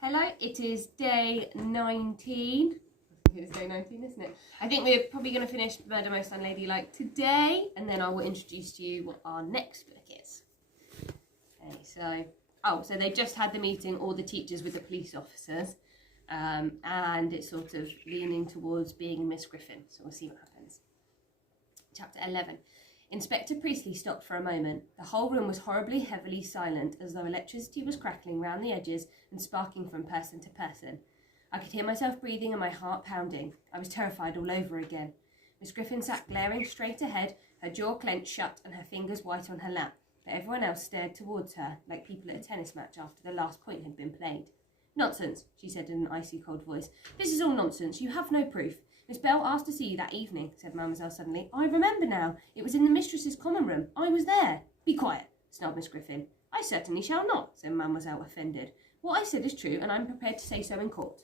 Hello, it is day 19. I think it's day 19, isn't it? I think we're probably going to finish Murder Most Unladylike today, and then I will introduce to you what our next book is. Okay, so they've just had the meeting, all the teachers with the police officers, and it's sort of leaning towards being Miss Griffin, so we'll see what happens. Chapter 11. Inspector Priestley stopped for a moment. The whole room was horribly heavily silent, as though electricity was crackling round the edges and sparking from person to person. I could hear myself breathing and my heart pounding. I was terrified all over again. Miss Griffin sat glaring straight ahead, her jaw clenched shut and her fingers white on her lap, but everyone else stared towards her, like people at a tennis match after the last point had been played. "Nonsense," she said in an icy cold voice. "This is all nonsense. You have no proof." "Miss Bell asked to see you that evening," said Mademoiselle suddenly. "I remember now. It was in the mistress's common room. I was there." "Be quiet," snarled Miss Griffin. "I certainly shall not," said Mademoiselle, offended. "What I said is true, and I'm prepared to say so in court."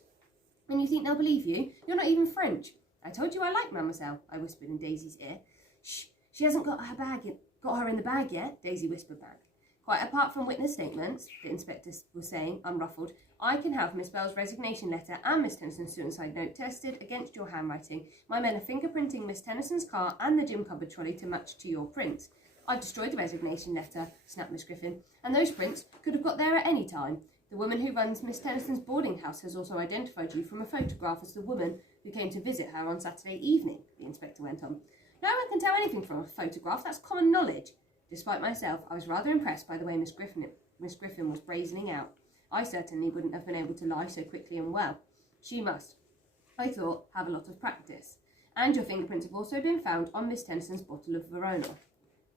"And you think they'll believe you? You're not even French." "I told you I like Mademoiselle," I whispered in Daisy's ear. "Shh, she hasn't got her in the bag yet," Daisy whispered back. "Quite apart from witness statements," the inspector was saying, unruffled, "I can have Miss Bell's resignation letter and Miss Tennyson's suicide note tested against your handwriting. My men are fingerprinting Miss Tennyson's car and the gym cupboard trolley to match to your prints." "I've destroyed the resignation letter," snapped Miss Griffin, "and those prints could have got there at any time. The woman who runs Miss Tennyson's boarding house has also identified you from a photograph as the woman who came to visit her on Saturday evening," the inspector went on. "No one can tell anything from a photograph. That's common knowledge." Despite myself, I was rather impressed by the way Miss Griffin was brazening out. I certainly wouldn't have been able to lie so quickly and well. She must, I thought, have a lot of practice. "And your fingerprints have also been found on Miss Tennyson's bottle of Verona."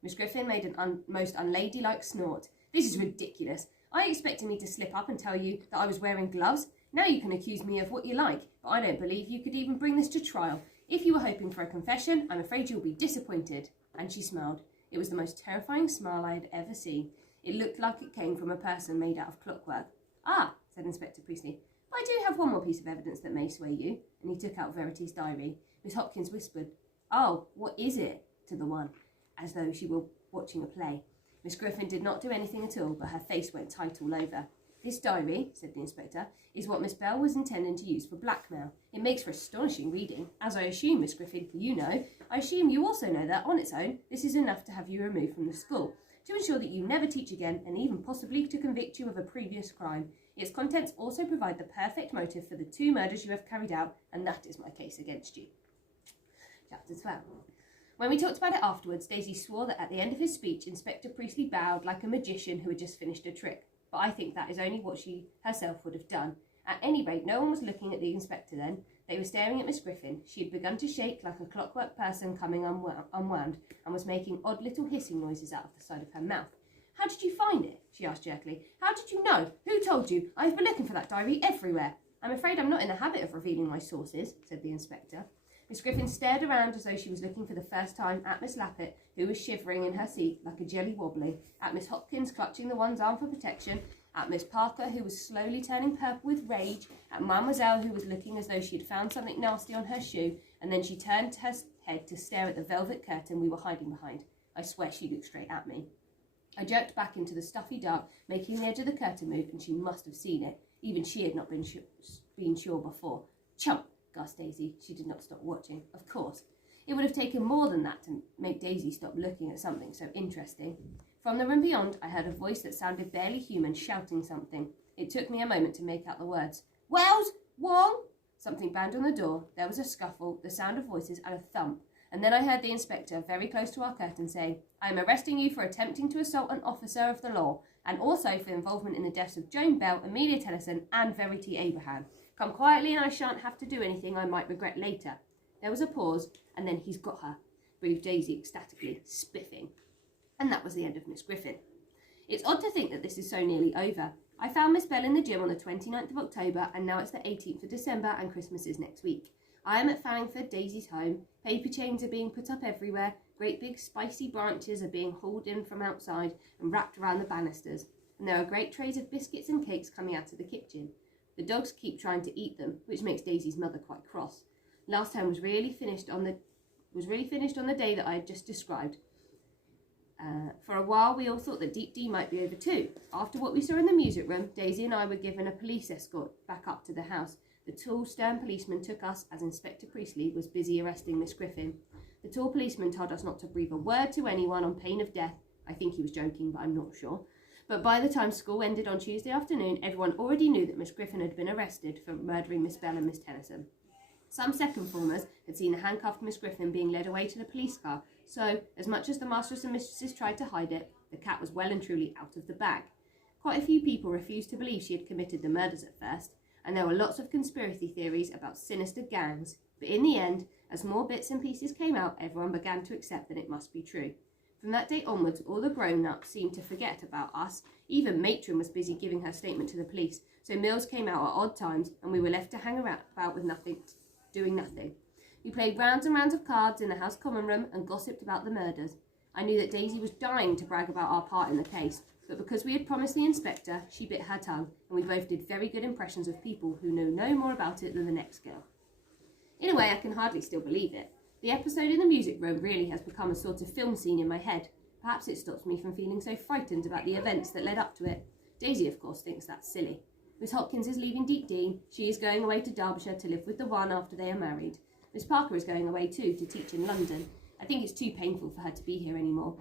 Miss Griffin made an most unladylike snort. "This is ridiculous. I expected me to slip up and tell you that I was wearing gloves. Now you can accuse me of what you like, but I don't believe you could even bring this to trial. If you were hoping for a confession, I'm afraid you'll be disappointed." And she smiled. It was the most terrifying smile I had ever seen. It looked like it came from a person made out of clockwork. "Ah," said Inspector Priestley, "but I do have one more piece of evidence that may sway you," and he took out Verity's diary. Miss Hopkins whispered, "Oh, what is it?" to the one, as though she were watching a play. Miss Griffin did not do anything at all, but her face went tight all over. "This diary," said the inspector, "is what Miss Bell was intending to use for blackmail. It makes for astonishing reading, as I assume, Miss Griffin, you know. I assume you also know that, on its own, this is enough to have you removed from the school, to ensure that you never teach again, and even possibly to convict you of a previous crime. Its contents also provide the perfect motive for the 2 murders you have carried out, and that is my case against you." Chapter 12. When we talked about it afterwards, Daisy swore that at the end of his speech, Inspector Priestley bowed like a magician who had just finished a trick. But I think that is only what she herself would have done. At any rate, no one was looking at the inspector then. They were staring at Miss Griffin. She had begun to shake like a clockwork person coming unwound, and was making odd little hissing noises out of the side of her mouth. "How did you find it?" she asked jerkily. "How did you know? Who told you? I've been looking for that diary everywhere." "I'm afraid I'm not in the habit of revealing my sources," said the inspector. Miss Griffin stared around as though she was looking for the first time at Miss Lappet, who was shivering in her seat like a jelly wobbling, at Miss Hopkins clutching the one's arm for protection, at Miss Parker, who was slowly turning purple with rage, at Mademoiselle, who was looking as though she had found something nasty on her shoe, and then she turned her head to stare at the velvet curtain we were hiding behind. I swear she looked straight at me. I jerked back into the stuffy dark, making the edge of the curtain move, and she must have seen it. Even she had not been sure before. "Chump!" gasped Daisy. She did not stop watching. Of course. It would have taken more than that to make Daisy stop looking at something so interesting. From the room beyond, I heard a voice that sounded barely human shouting something. It took me a moment to make out the words. "Wells! Wong!" Something banged on the door. There was a scuffle, the sound of voices, and a thump. And then I heard the inspector, very close to our curtain, say, "I am arresting you for attempting to assault an officer of the law, and also for involvement in the deaths of Joan Bell, Amelia Tennyson, and Verity Abraham. Come quietly and I shan't have to do anything I might regret later." There was a pause, and then "He's got her," breathed Daisy ecstatically, spiffing. And that was the end of Miss Griffin. It's odd to think that this is so nearly over. I found Miss Bell in the gym on the 29th of October, and now it's the 18th of December, and Christmas is next week. I am at Fallingford, Daisy's home. Paper chains are being put up everywhere. Great big spicy branches are being hauled in from outside and wrapped around the banisters. And there are great trays of biscuits and cakes coming out of the kitchen. The dogs keep trying to eat them, which makes Daisy's mother quite cross. Last time was really finished on the day that I had just described. For a while, we all thought that Deep D might be over too. After what we saw in the music room, Daisy and I were given a police escort back up to the house. The tall, stern policeman took us as Inspector Priestley was busy arresting Miss Griffin. The tall policeman told us not to breathe a word to anyone on pain of death. I think he was joking, but I'm not sure. But by the time school ended on Tuesday afternoon, everyone already knew that Miss Griffin had been arrested for murdering Miss Bell and Miss Tennyson. Some second formers had seen the handcuffed Miss Griffin being led away to the police car, so, as much as the masters and mistresses tried to hide it, the cat was well and truly out of the bag. Quite a few people refused to believe she had committed the murders at first, and there were lots of conspiracy theories about sinister gangs, but in the end, as more bits and pieces came out, everyone began to accept that it must be true. From that day onwards, all the grown-ups seemed to forget about us. Even Matron was busy giving her statement to the police, so meals came out at odd times, and we were left to hang about with nothing, doing nothing. We played rounds and rounds of cards in the house common room and gossiped about the murders. I knew that Daisy was dying to brag about our part in the case, but because we had promised the inspector, she bit her tongue, and we both did very good impressions of people who know no more about it than the next girl. In a way, I can hardly still believe it. The episode in the music room really has become a sort of film scene in my head. Perhaps it stops me from feeling so frightened about the events that led up to it. Daisy, of course, thinks that's silly. Miss Hopkins is leaving Deep Dean. She is going away to Derbyshire to live with the one after they are married. Miss Parker is going away too, to teach in London. I think it's too painful for her to be here anymore.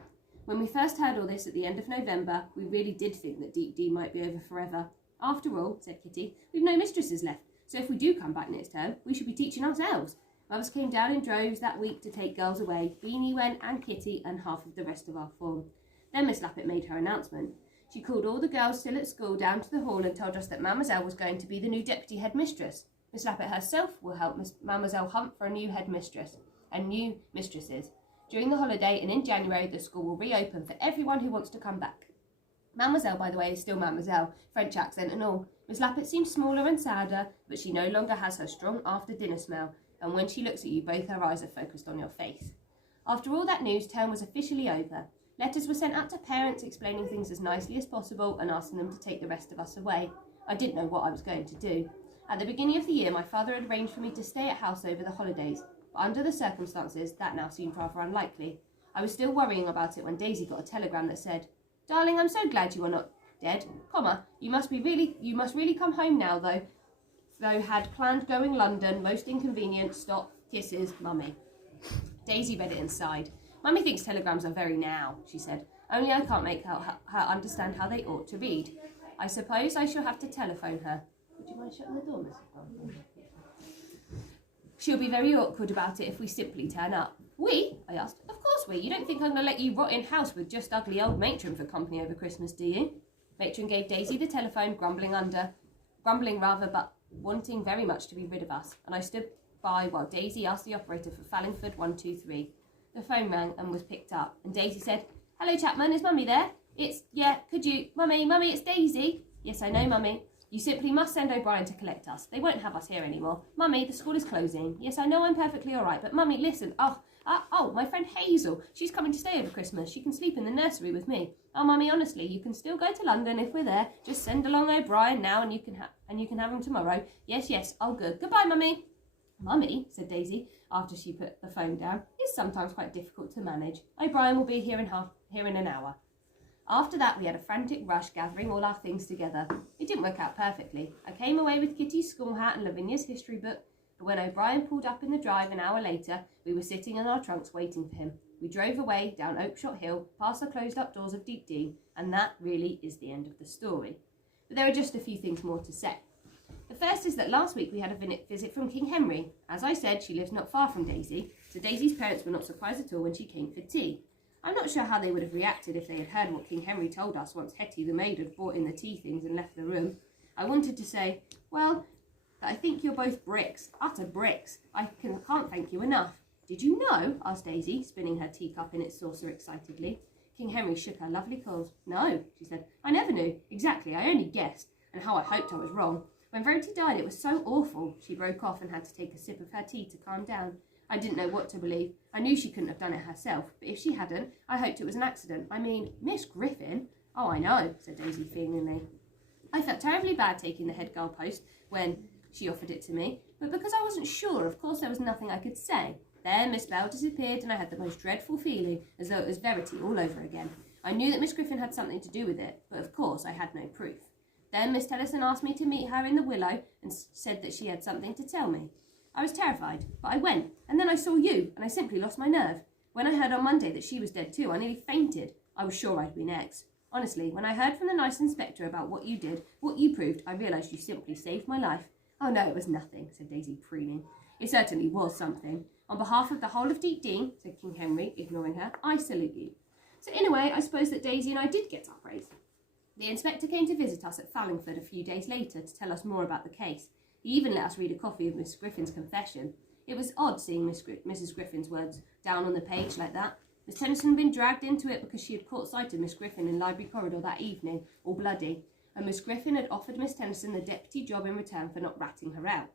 When we first heard all this at the end of November, we really did think that Deep D might be over forever. After all, said Kitty, we've no mistresses left, so if we do come back next term, we should be teaching ourselves. Mothers came down in droves that week to take girls away. Weenie went, and Kitty, and half of the rest of our form. Then Miss Lappet made her announcement. She called all the girls still at school down to the hall and told us that Mademoiselle was going to be the new deputy headmistress. Miss Lappet herself will help Mademoiselle hunt for a new headmistress and new mistresses. During the holiday and in January, the school will reopen for everyone who wants to come back. Mademoiselle, by the way, is still Mademoiselle, French accent and all. Miss Lappet seems smaller and sadder, but she no longer has her strong after-dinner smell, and when she looks at you, both her eyes are focused on your face. After all that news, term was officially over. Letters were sent out to parents explaining things as nicely as possible and asking them to take the rest of us away. I didn't know what I was going to do. At the beginning of the year, my father had arranged for me to stay at house over the holidays, but under the circumstances, that now seemed rather unlikely. I was still worrying about it when Daisy got a telegram that said, "Darling, I'm so glad you are not dead, you must really come home now, though had planned going London, most inconvenient, stop, kisses, Mummy." Daisy read it and sighed. "Mummy thinks telegrams are very now," she said, "only I can't make her understand how they ought to read. I suppose I shall have to telephone her. Would you mind shutting the door, Mrs. Brown? She'll be very awkward about it if we simply turn up." "We?" I asked. "Of course we. You don't think I'm going to let you rot in house with just ugly old Matron for company over Christmas, do you?" Matron gave Daisy the telephone, grumbling but wanting very much to be rid of us, and I stood by while Daisy asked the operator for Fallingford 123. The phone rang and was picked up, and Daisy said, "Hello, Chapman, is Mummy there?" Mummy, it's Daisy." "Yes, I know, Mummy. You simply must send O'Brien to collect us. They won't have us here anymore. Mummy, the school is closing." "Yes, I know, I'm perfectly all right, but Mummy, listen. My friend Hazel, she's coming to stay over Christmas. She can sleep in the nursery with me. Oh, Mummy, honestly, you can still go to London if we're there. Just send along O'Brien now, and you can have him tomorrow." Yes. Oh, good. Goodbye, Mummy." "Mummy," said Daisy, after she put the phone down, "is sometimes quite difficult to manage. O'Brien will be here in an hour." After that, we had a frantic rush gathering all our things together. It didn't work out perfectly. I came away with Kitty's school hat and Lavinia's history book, but when O'Brien pulled up in the drive an hour later, we were sitting in our trunks waiting for him. We drove away down Oakshott Hill, past the closed-up doors of Deep Dean, and that really is the end of the story. But there are just a few things more to say. The first is that last week we had a visit from King Henry. As I said, she lives not far from Daisy, so Daisy's parents were not surprised at all when she came for tea. I'm not sure how they would have reacted if they had heard what King Henry told us once Hetty the maid had brought in the tea things and left the room. I wanted to say, "Well, I think you're both bricks, utter bricks. I can't thank you enough." "Did you know?" asked Daisy, spinning her teacup in its saucer excitedly. King Henry shook her lovely curls. "No," she said, "I never knew. Exactly, I only guessed. And how I hoped I was wrong. When Verity died, it was so awful." She broke off and had to take a sip of her tea to calm down. I didn't know what to believe. I knew she couldn't have done it herself, but if she hadn't, I hoped it was an accident. I mean, Miss Griffin. "Oh, I know," said Daisy feelingly. I felt terribly bad taking the head girl post when she offered it to me, but because I wasn't sure, of course there was nothing I could say. Then Miss Bell disappeared and I had the most dreadful feeling, as though it was Verity all over again. I knew that Miss Griffin had something to do with it, but of course I had no proof. Then Miss Tennyson asked me to meet her in the Willow and said that she had something to tell me. I was terrified, but I went, and then I saw you, and I simply lost my nerve. When I heard on Monday that she was dead too, I nearly fainted. I was sure I'd been X. Honestly, when I heard from the nice inspector about what you did, what you proved, I realised you simply saved my life. Oh no, it was nothing, said Daisy, preening. It certainly was something. On behalf of the whole of Deep Dean, said King Henry, ignoring her, I salute you. So in a way, I suppose that Daisy and I did get our praise. The inspector came to visit us at Fallingford a few days later to tell us more about the case. He even let us read a copy of Miss Griffin's confession. It was odd seeing Mrs. Griffin's words down on the page like that. Miss Tennyson had been dragged into it because she had caught sight of Miss Griffin in library corridor that evening, all bloody, and Miss Griffin had offered Miss Tennyson the deputy job in return for not ratting her out.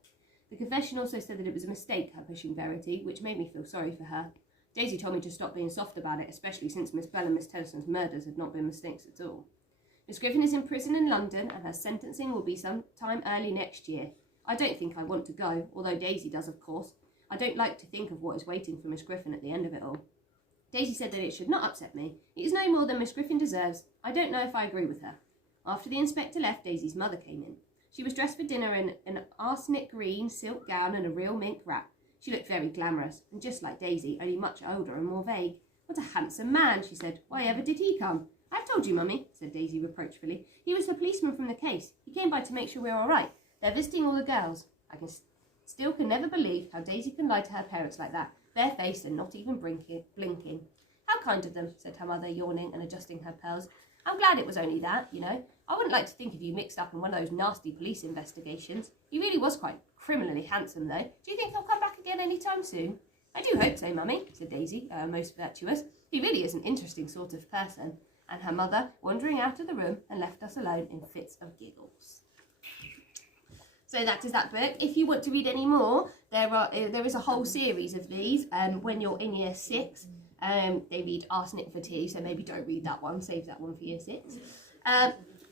The confession also said that it was a mistake, her pushing Verity, which made me feel sorry for her. Daisy told me to stop being soft about it, especially since Miss Bell and Miss Tennyson's murders had not been mistakes at all. Miss Griffin is in prison in London, and her sentencing will be sometime early next year. I don't think I want to go, although Daisy does, of course. I don't like to think of what is waiting for Miss Griffin at the end of it all. Daisy said that it should not upset me. It is no more than Miss Griffin deserves. I don't know if I agree with her. After the inspector left, Daisy's mother came in. She was dressed for dinner in an arsenic green silk gown and a real mink wrap. She looked very glamorous, and just like Daisy, only much older and more vague. What a handsome man, she said. Why ever did he come? I've told you, Mummy, said Daisy reproachfully. He was the policeman from the case. He came by to make sure we're all right. They're visiting all the girls. I still can never believe how Daisy can lie to her parents like that, barefaced and not even blinking. How kind of them, said her mother, yawning and adjusting her pearls. I'm glad it was only that, you know. I wouldn't like to think of you mixed up in one of those nasty police investigations. He really was quite criminally handsome, though. Do you think he'll come back again any time soon? I do hope so, Mummy, said Daisy, most virtuous. He really is an interesting sort of person. And her mother, wandering out of the room, and left us alone in fits of giggles. So that is that book. If you want to read any more, there is a whole series of these. When you're in year 6, they read Arsenic for Tea, so maybe don't read that one. Save that one for year 6.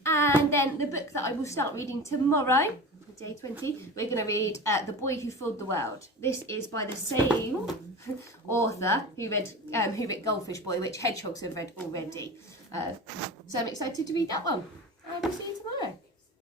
And then the book that I will start reading tomorrow, day 20, we're going to read The Boy Who Fooled the World. This is by the same author who read Goldfish Boy, which hedgehogs have read already. So I'm excited to read that one. I will see you tomorrow.